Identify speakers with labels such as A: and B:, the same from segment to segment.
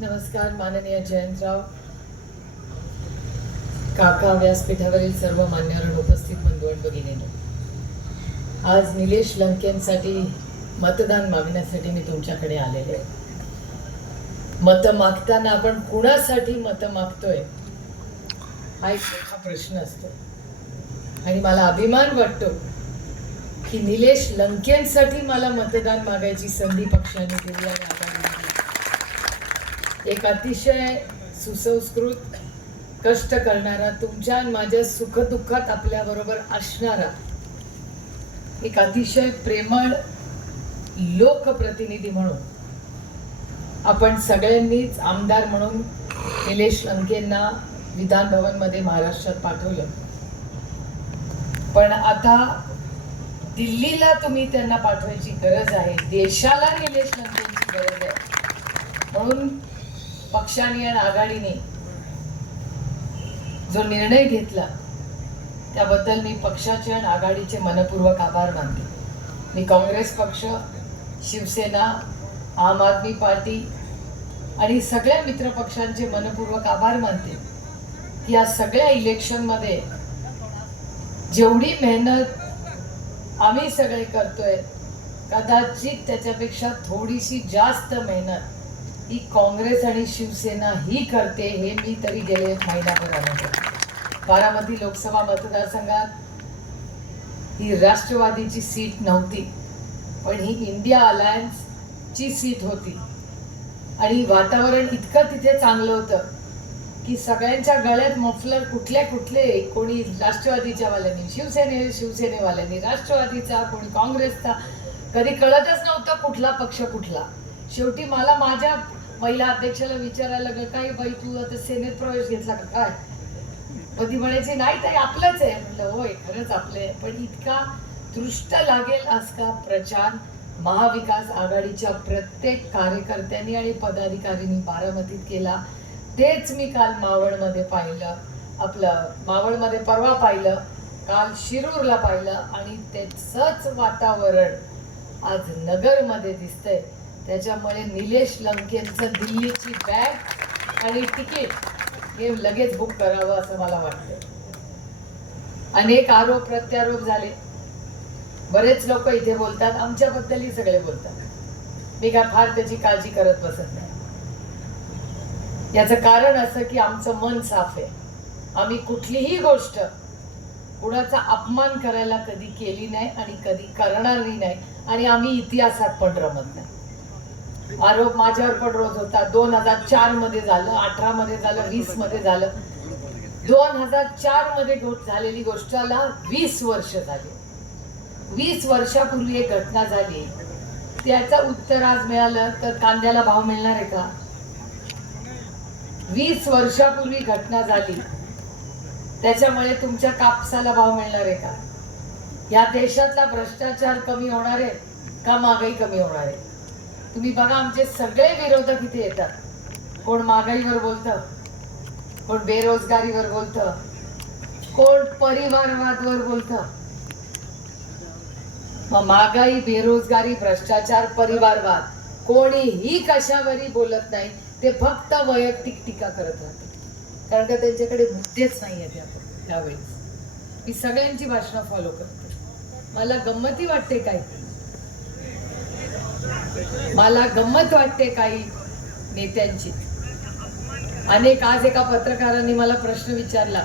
A: नमस्कार माननीय जयंतराव काका व्यासपीठावरील सर्व मान्यवर उपस्थित बंधू आणि आज निलेश लंकेंसाठी मतदान मागण्यासाठी मी तुमच्याकडे आलेले आहे. मतं मागताना आपण कुणासाठी मतं मागतोय? हा एक मोठा प्रश्न असतो. आणि मला अभिमान वाटतो की निलेश लंकेंसाठी मला मतदान मागायची संधी पक्षाने दिली आणि आघाडीने एक अतिशय सुसंस्कृत कष्ट करणारा तुमच्या आणि माझ्या सुखदुःखात आपल्याबरोबर असणारा एक अतिशय प्रेमळ लोकप्रतिनिधी म्हणून आपण सगळ्यांनीच आमदार म्हणून निलेश लंकेंना विधान भवनमध्ये महाराष्ट्रात पाठवलं. पण आता दिल्लीला तुम्ही त्यांना पाठवायची गरज आहे. देशाला निलेश लंकेंची गरज आहे. म्हणून पक्षाने आणि आघाडीने जो निर्णय घेतला त्याबद्दल मी पक्षाचे आणि आघाडीचे मनपूर्वक आभार मानते. मी काँग्रेस पक्ष शिवसेना आम आदमी पार्टी आणि सगळ्या मित्रपक्षांचे मनपूर्वक आभार मानते. या सगळ्या इलेक्शनमध्ये जेवढी मेहनत आम्ही सगळे करतोय कदाचित त्याच्यापेक्षा थोडीशी जास्त मेहनत ही काँग्रेस आणि शिवसेना ही करते हे मी तरी गेले एक महिनाभर बारामती लोकसभा मतदारसंघात ही राष्ट्रवादीची सीट नव्हती पण ही इंडिया अलायन्स ची सीट होती. आणि वातावरण इतकं तिथे चांगलं होतं की सगळ्यांच्या गळ्यात मफलर कुठले कुठले कोणी राष्ट्रवादीच्या वाल्यांनी शिवसेने शिवसेनेवाल्यांनी राष्ट्रवादीचा कोणी काँग्रेसचा कधी कळतच नव्हतं कुठला पक्ष कुठला. शेवटी मला माझ्या महिला अध्यक्षाला विचारायला लागलं काय बाई तू आता सेनेत प्रवेश घेतला का? काय? कधी म्हणायचे नाही तरी आपलंच आहे. म्हटलं होय खरंच आपलं आहे पण इतका दृष्ट लागेल असं प्रचार महाविकास आघाडीच्या प्रत्येक कार्यकर्त्यांनी आणि पदाधिकाऱ्यांनी बारामतीत केला. तेच मी काल मावळमध्ये पाहिलं. आपलं मावळमध्ये परवा पाहिलं काल शिरूरला पाहिलं आणि त्याचंच वातावरण आज नगरमध्ये दिसतंय. त्याच्यामुळे निलेश लंकेंचं दिल्लीची बॅग आणि तिकीट हे लगेच बुक करावं असं मला वाटतं अनेक आरोप प्रत्यारोप झाले. बरेच लोक इथे बोलतात आमच्याबद्दलही सगळे बोलतात. मी काय फार त्याची काळजी करत बसत नाही. याचं कारण असं की आमचं मन साफ आहे. आम्ही कुठलीही गोष्ट कुणाचा अपमान करायला कधी केली नाही आणि कधी करणारही नाही आणि आम्ही इतिहासात पण रमत नाही. आरोप माझ्यावर पण रोज होता. दोन हजार चारमध्ये झालं अठरा मध्ये झालं वीसमध्ये झालं. दोन हजार चारमध्ये झालेली गोष्टाला वीस वर्ष झाली. वीस वर्षापूर्वी एक घटना झाली. त्याचं उत्तर आज मिळालं तर कांद्याला भाव मिळणार आहे का? वीस वर्षापूर्वी घटना झाली. त्याच्यामुळे तुमच्या कापसाला भाव मिळणार आहे का? या देशातला भ्रष्टाचार कमी होणार आहे का महागाई कमी होणार आहे? तुम्ही बघा आमचे सगळे विरोधक इथे येतात. कोण महागाईवर बोलतं? कोण बेरोजगारीवर बोलतं? कोण परिवारवादवर बोलतं? मग महागाई बेरोजगारी भ्रष्टाचार परिवारवाद कोणीही कशावरही बोलत नाही. ते फक्त वैयक्तिक टीका करत राहतात. कारण का त्यांच्याकडे मुद्देच नाही आहेत त्यावेळेस मी सगळ्यांची भाषणं फॉलो करते. मला गंमती वाटते काही. मला गंमत वाटते काही नेत्यांची. अनेक आज एका पत्रकारांनी मला प्रश्न विचारला.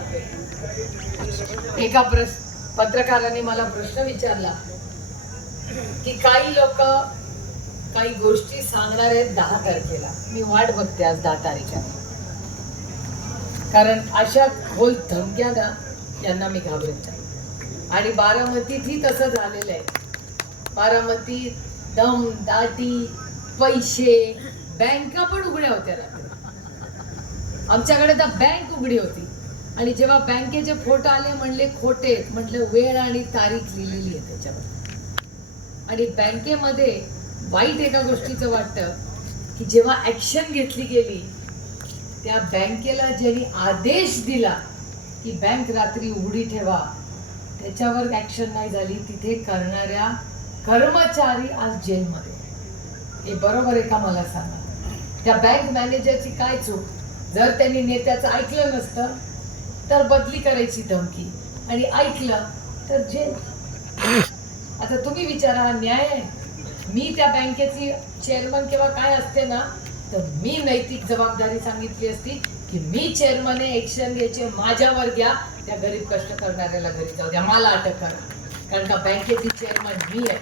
A: एका प्रश्न पत्रकाराने मला प्रश्न विचारला. की काही लोक काही गोष्टी सांगणार आहेत दहा तारखेला मी वाट बघते आज दहा तारखेला कारण अशा खोल धमक्या ना यांना मी घाबरत नाही. आणि बारामतीतही तसं झालेलं आहे. बारामतीत दम दाटी पैसे बँका पण उघड्या होत्या रात्री. आमच्याकडे तर बँक उघडी होती. आणि जेव्हा बँकेचे फोटो आले म्हणले खोटे म्हटलं वेळ आणि तारीख लिहिलेली आहे त्याच्यावर. आणि बँकेमध्ये वाईट एका गोष्टीचं वाटतं की जेव्हा ॲक्शन घेतली गेली त्या बँकेला ज्यांनी आदेश दिला की बँक रात्री उघडी ठेवा त्याच्यावर ॲक्शन नाही झाली तिथे करणाऱ्या कर्मचारी आज जेलमध्ये. हे बरोबर आहे का मला सांगा? त्या बँक मॅनेजरची काय चूक? जर त्यांनी नेत्याचं ऐकलं नसतं तर बदली करायची धमकी. आणि ऐकलं तर जेल. आता तुम्ही विचारा न्याय आहे. मी त्या बँकेची चेअरमन किंवा काय असते ना तर मी नैतिक जबाबदारी सांगितली असती की मी चेअरमन आहे एक्शन घ्यायचे माझ्यावर घ्या. त्या गरीब कष्ट करणाऱ्याला घरी जाऊ द्या मला अटक करा. कारण का बँकेची चेअरमन मी आहे.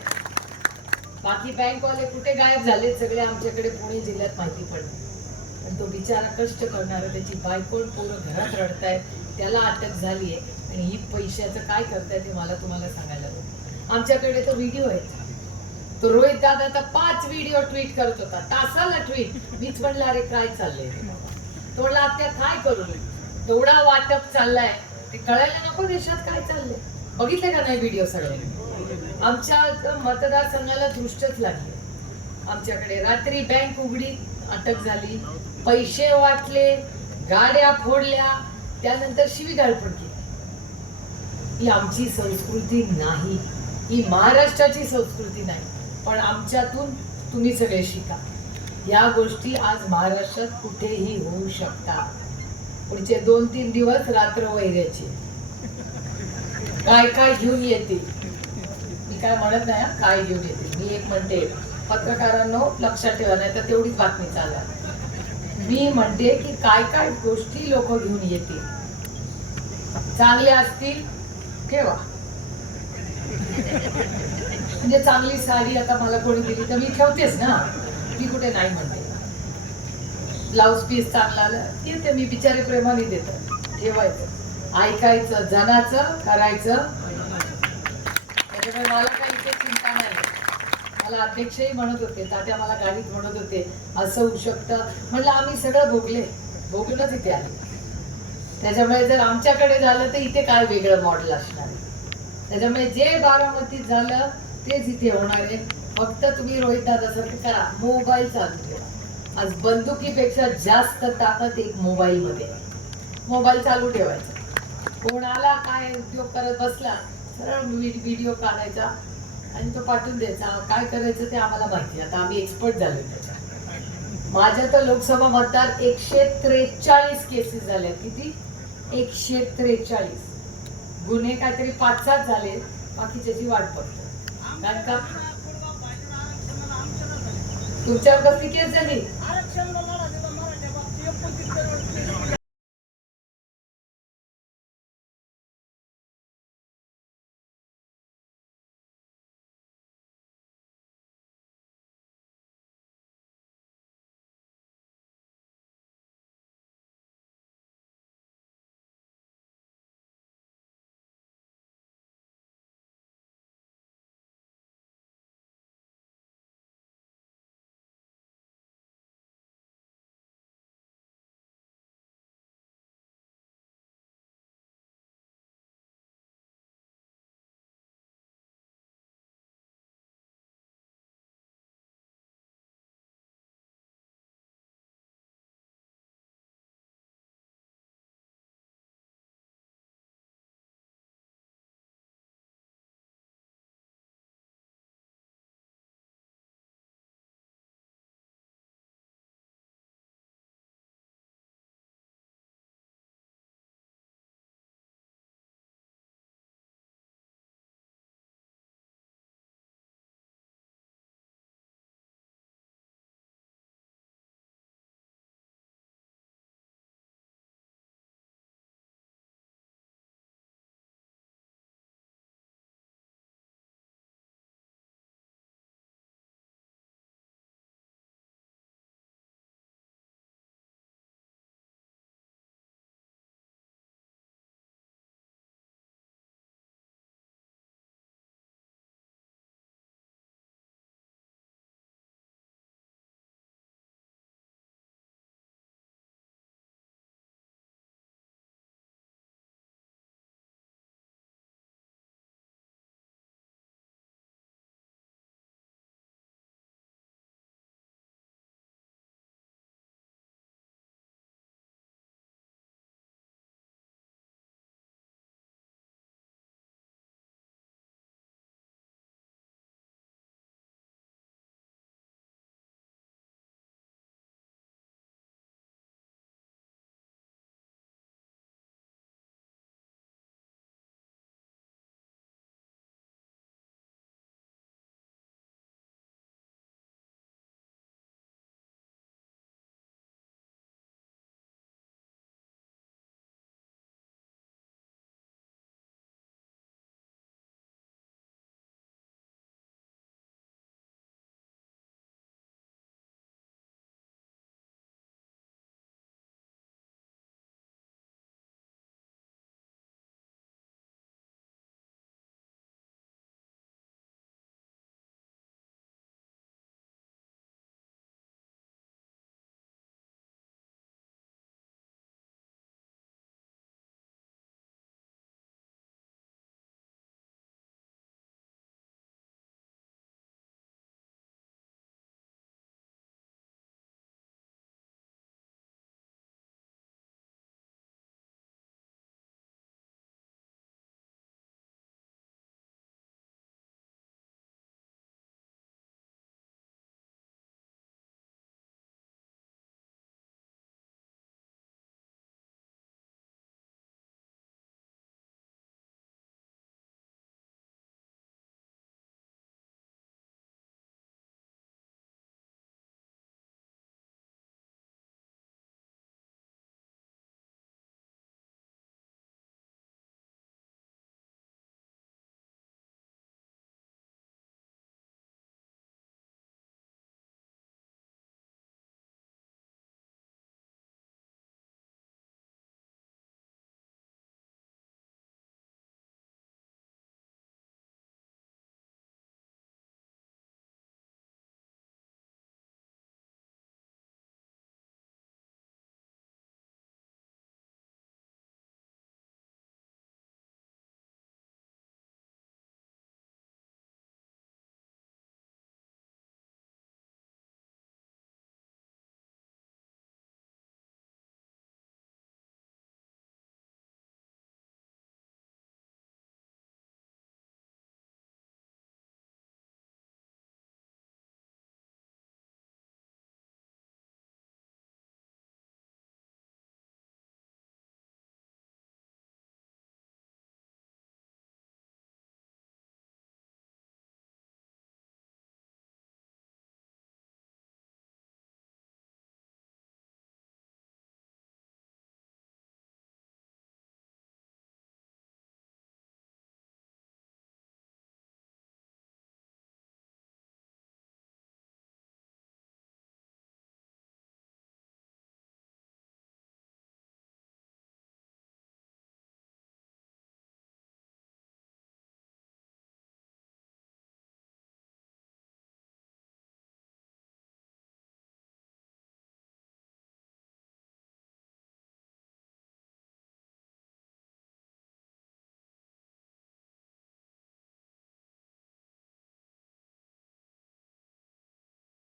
A: बाकी बँकवाले कुठे गायब झाले सगळे आमच्याकडे पुणे जिल्ह्यात माहिती पडली पण तो बिचारा कष्ट करणारा त्याची बायकोण पोरं घरात रडतायत त्याला अटक झाली आहे आणि ही पैशाचं काय करताय ते मला तुम्हाला सांगायला लागतं आमच्याकडे तो व्हिडिओ आहे. तो रोहित दादा आता पाच व्हिडिओ ट्विट करत होता. तासाला ट्विट मीच म्हणलं अरे काय चाललंय? तो म्हणला आता काय करू? एवढा वाटप चाललाय. ते कळायला नको देशात काय चाललंय. बघितले का नाही व्हिडिओ सगळे? आमच्या मतदारसंघाला दृष्टच लागली. आमच्याकडे रात्री बँक उघडी अटक झाली. पैसे वाटले गाड्या फोडल्या. त्यानंतर शिवीगाळ पण केली. ही आमची संस्कृती नाही. ही महाराष्ट्राची संस्कृती नाही पण आमच्यातून तुम्ही सगळे शिका. या गोष्टी आज महाराष्ट्रात कुठेही होऊ शकतात. पुढचे दोन तीन दिवस रात्र वैऱ्याची. काय काय घेऊन येतील मी काय म्हणत नाही काय घेऊन येतील मी एक म्हणते पत्रकारांनो लक्षात ठेवा नाही तर तेवढीच बातमी चालणार. मी म्हणते की काय काय गोष्टी लोक घेऊन येतील. चांगल्या असतील ठेवा. म्हणजे चांगली साडी आता मला कोणी दिली तर मी ठेवतेच ना. मी कुठे नाही म्हणते. ब्लाऊज पीस चांगला आला ते मी बिचारे प्रेमाने देतो. ठेवायचं. ऐकायचं जनाचं करायचं. त्याच्यामुळे मला काही इथे चिंता नाही. मला अध्यक्षही म्हणत होते तात्या मला गाडीत म्हणत होते असं होऊ शकतं. म्हणलं आम्ही सगळं भोगले. भोगूनच इथे आले. त्याच्यामुळे जर आमच्याकडे झालं तर इथे काय वेगळं मॉडेल असणार आहे? त्याच्यामुळे जे बारामतीत झालं तेच इथे होणार आहे. फक्त तुम्ही रोहित दादासारखं करा. मोबाईल चालू ठेवा. आज बंदुकीपेक्षा जास्त ताकद एक मोबाईलमध्ये मोबाईल चालू ठेवायचा. कोणाला काय उद्योग करत बसला सरळ व्हिडिओ काढायचा आणि तो पाठवून द्यायचा. काय करायचं ते आम्हाला माहिती आता आम्ही एक्सपर्ट झालो त्याच्यात. माझ्या तर लोकसभा मतदार एकशे त्रेचाळीस केसेस झाल्या किती? एकशे त्रेचाळीस. गुन्हे काहीतरी पाच सात झाले बाकीच्याची वाट बघतो. कारण का? तुमच्यावर कसली केस झाली?